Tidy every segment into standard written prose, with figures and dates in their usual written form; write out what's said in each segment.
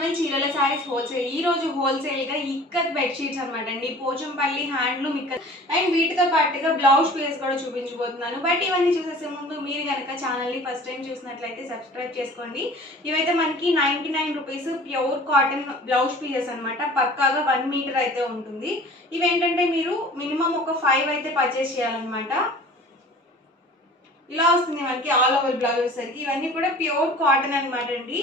తమిళ్ చీరల సారీస్ హోల్సేల్. ఈ రోజు హోల్సేల్ గా ఇక్కత్ బెడ్షీట్స్ అనమాట అండి, పోచంపల్లి హ్యాండ్లూమ్ ఇక్కత్. అండ్ వీటితో పాటుగా బ్లౌజ్ పీస్ కూడా చూపించబోతున్నాను. బట్ ఇవన్నీ చూసేసే ముందు మీరు కనుక ఛానల్ ని ఫస్ట్ టైం చూసినట్లయితే సబ్స్క్రైబ్ చేసుకోండి. ఇవైతే మనకి 99 rupees pure cotton blouse pieces అనమాట. పక్కాగా 1 మీటర్ అయితే ఉంటుంది. ఇవేంటంటే మీరు మినిమం ఒక 5 అయితే పర్చేస్ చేయాలన్నమాట. ఇలా వస్తుంది మనకి ఆల్ ఓవర్ బ్లౌజ్ వచ్చేసరికి. ఇవన్నీ కూడా ప్యూర్ కాటన్ అనమాట అండి.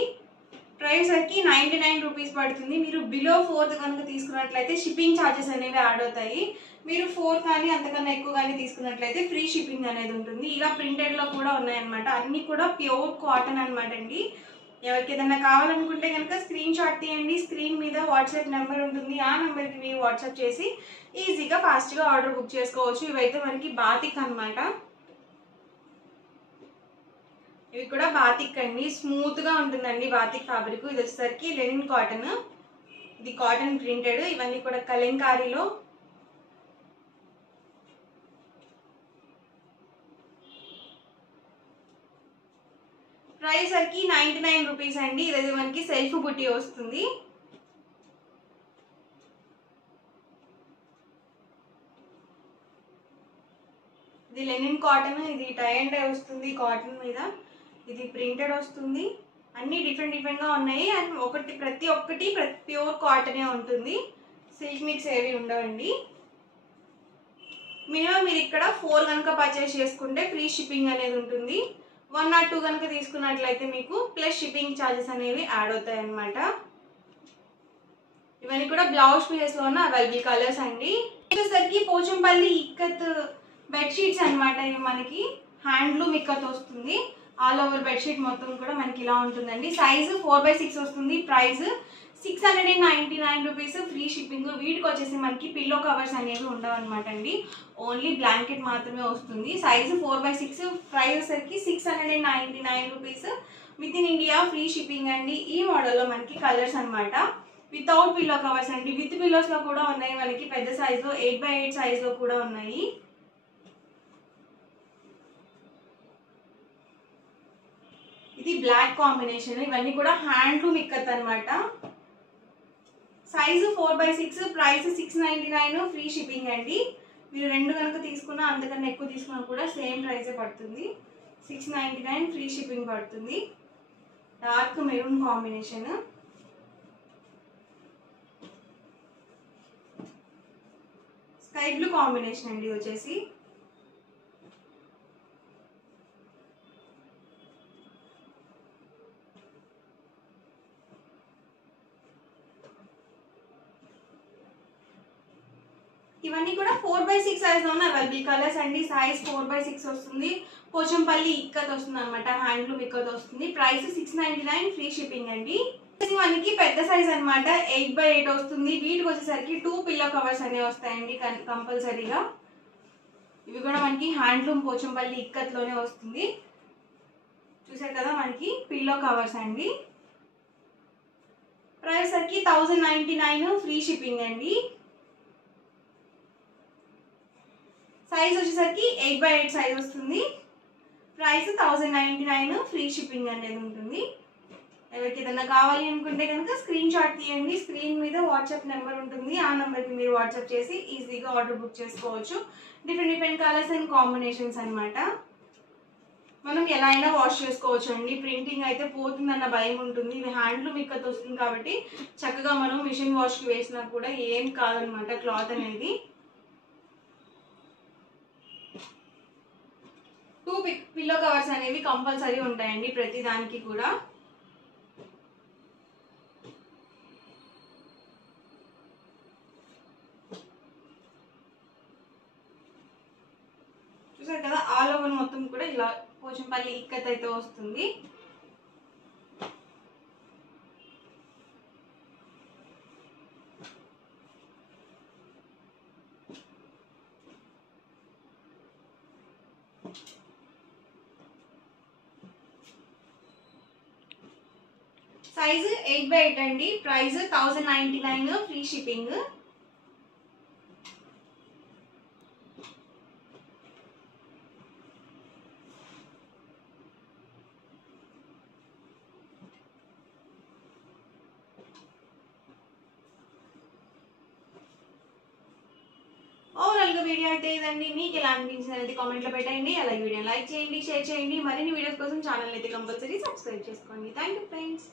ప్రైస్ వచ్చి 99 రూపీస్ పడుతుంది. మీరు బిలో 4 కనుక తీసుకున్నట్లయితే షిప్పింగ్ ఛార్జెస్ అనేవి యాడ్ అవుతాయి. మీరు 4 కానీ అంతకన్నా ఎక్కువ కానీ తీసుకున్నట్లయితే ఫ్రీ షిప్పింగ్ అనేది ఉంటుంది. ఇలా ప్రింటెడ్ లో కూడా ఉన్నాయన్నమాట. అన్ని కూడా ప్యూర్ కాటన్ అనమాట అండి. ఎవరికి ఏదైనా కావాలనుకుంటే కనుక స్క్రీన్ షాట్ తీయండి. స్క్రీన్ మీద వాట్సాప్ నెంబర్ ఉంటుంది. ఆ నెంబర్కి మీరు వాట్సాప్ చేసి ఈజీగా ఫాస్ట్గా ఆర్డర్ బుక్ చేసుకోవచ్చు. ఇవైతే మనకి బాతిక్ అనమాట. ఇవి కూడా బాతిక్ అండి, స్మూత్ గా ఉంటుందండి బాతిక్ ఫ్యాబ్రిక్. ఇది వచ్చేసరికి లెనిన్ కాటన్, ఇది కాటన్ ప్రింటెడ్. ఇవన్నీ కూడా కలంకారీలో. ప్రైస్ సరికి 99 రూపీస్ అండి. ఇది మనకి సెల్ఫ్ బుట్టి వస్తుంది. ఇది లెనిన్ కాటన్, ఇది టై అండ్ డై వస్తుంది కాటన్ మీద. ఇది ప్రింటెడ్ వస్తుంది. అన్ని డిఫరెంట్ గా ఉన్నాయి. అండ్ ప్రతి ఒక్కటి ప్యూర్ కాటనే ఉంటుంది. సిల్క్ మిక్స్ ఏవి ఉండవండి. మినిమం మీరు ఇక్కడ 4 కనుక పర్చేస్ చేసుకుంటే ఫ్రీ షిప్పింగ్ అనేది ఉంటుంది. 1 or 2 కనుక తీసుకున్నట్లయితే మీకు ప్లస్ షిప్పింగ్ ఛార్జెస్ అనేవి యాడ్ అవుతాయి అన్నమాట. ఇవన్నీ కూడా బ్లౌజ్ పీసెస్ లో ఉన్న అవైలబుల్ కలర్స్ అండి. వచ్చేసరికి పోచంపల్లి ఇక్కత్ బెడ్షీట్స్ అనమాట. ఇవి మనకి హ్యాండ్లూమ్ ఇక్కత్ వస్తుంది. ఆల్ ఓవర్ బెడ్షీట్ మొత్తం కూడా మనకి ఇలా ఉంటుందండి. సైజు 4/6 వస్తుంది. Price 699 rupees, free shipping. వీటికి వచ్చేసి మనకి పిల్లో కవర్స్ అనేవి ఉండవు అనమాట అండి. ఓన్లీ బ్లాంకెట్ మాత్రమే వస్తుంది. సైజు 4/6, ప్రైస్ సరికి 699 rupees. With in India free shipping అండి. ఈ మోడల్లో మనకి కలర్స్ అనమాట. వితౌట్ పిల్లో కవర్స్ అండి. విత్ పిల్లోస్ లో కూడా ఉన్నాయి మనకి. పెద్ద సైజు 8/8 సైజ్ లో కూడా ఉన్నాయి. ఇది బ్లాక్ కాంబినేషన్. ఇవన్నీ కూడా హ్యాండ్లూమ్ ఇక్కత్ అనమాట. సైజు 4/6, ప్రైస్ 699, ఫ్రీ షిప్పింగ్ అండి. మీరు 2 కనుక తీసుకున్నా అంతకన్నా ఎక్కువ తీసుకున్నా కూడా సేమ్ ప్రైసే పడుతుంది. 699 ఫ్రీ షిప్పింగ్ పడుతుంది. Dark maroon combination. Sky blue combination అండి వచ్చేసి. ఇవన్నీ కూడా 4/6 సైజ్ లో ఉన్న అవైలబుల్ కలర్స్ అండి. సైజ్ 4/6 వస్తుంది. పోచంపల్లి ఇక్కత్ వస్తుంది అనమాట. హ్యాండ్లూమ్ ఇక్కత్ వస్తుంది. ప్రైస్ 699, ఫ్రీ షిప్పింగ్ అండి. మనకి పెద్ద సైజ్ అనమాట. 8/8 వస్తుంది. వీటికి వచ్చేసరికి 2 పిల్లో కవర్స్ అనేవి వస్తాయండి కంపల్సరీగా. ఇవి కూడా మనకి హ్యాండ్లూమ్ పోచంపల్లి ఇక్కత్ లోనే వస్తుంది. చూసారు కదా మనకి పిల్లో కవర్స్ అండి. ప్రైస్ సరికి 1099, ఫ్రీ షిప్పింగ్ అండి. సైజ్ వచ్చేసరికి 8/8 సైజ్ వస్తుంది. ప్రైస్ 1099, ఫ్రీ షిప్పింగ్ అనేది ఉంటుంది. ఎవరికి ఏదైనా కావాలి అనుకుంటే కనుక స్క్రీన్ షాట్ తీయండి. స్క్రీన్ మీద వాట్సాప్ నెంబర్ ఉంటుంది. ఆ నెంబర్కి మీరు వాట్సాప్ చేసి ఈజీగా ఆర్డర్ బుక్ చేసుకోవచ్చు. డిఫరెంట్ కలర్స్ అండ్ కాంబినేషన్స్ అనమాట. మనం ఎలా అయినా వాష్ చేసుకోవచ్చు అండి. ప్రింటింగ్ అయితే పోతుందన్న భయం ఉంటుంది. ఇది హ్యాండ్లూమ్ ఇక్కత్ వస్తుంది కాబట్టి చక్కగా మనం మిషన్ వాష్కి వేసినా కూడా ఏం కాదనమాట క్లాత్ అనేది. 2 పిల్లో కవర్స్ అనేవి కంపల్సరీ ఉంటాయండి ప్రతి దానికి కూడా. చూసారు కదా ఆల్ ఓవర్ మొత్తం కూడా ఇలా పోచంపల్లి ఇక్కత్ అయితే వస్తుంది. సైజు 8/8 అండి. Price 1099, free shipping. ఓవరాల్గా వీడియో అయితే ఇదండి. మీకు ఎలా అనిపించింది అనేది కామెంట్లో పెట్టండి. అలాగే వీడియో లైక్ చేయండి, షేర్ చేయండి. మరిన్ని వీడియోస్ కోసం ఛానల్ అయితే కంపల్సరీ సబ్స్క్రైబ్ చేసుకోండి. Thank you friends.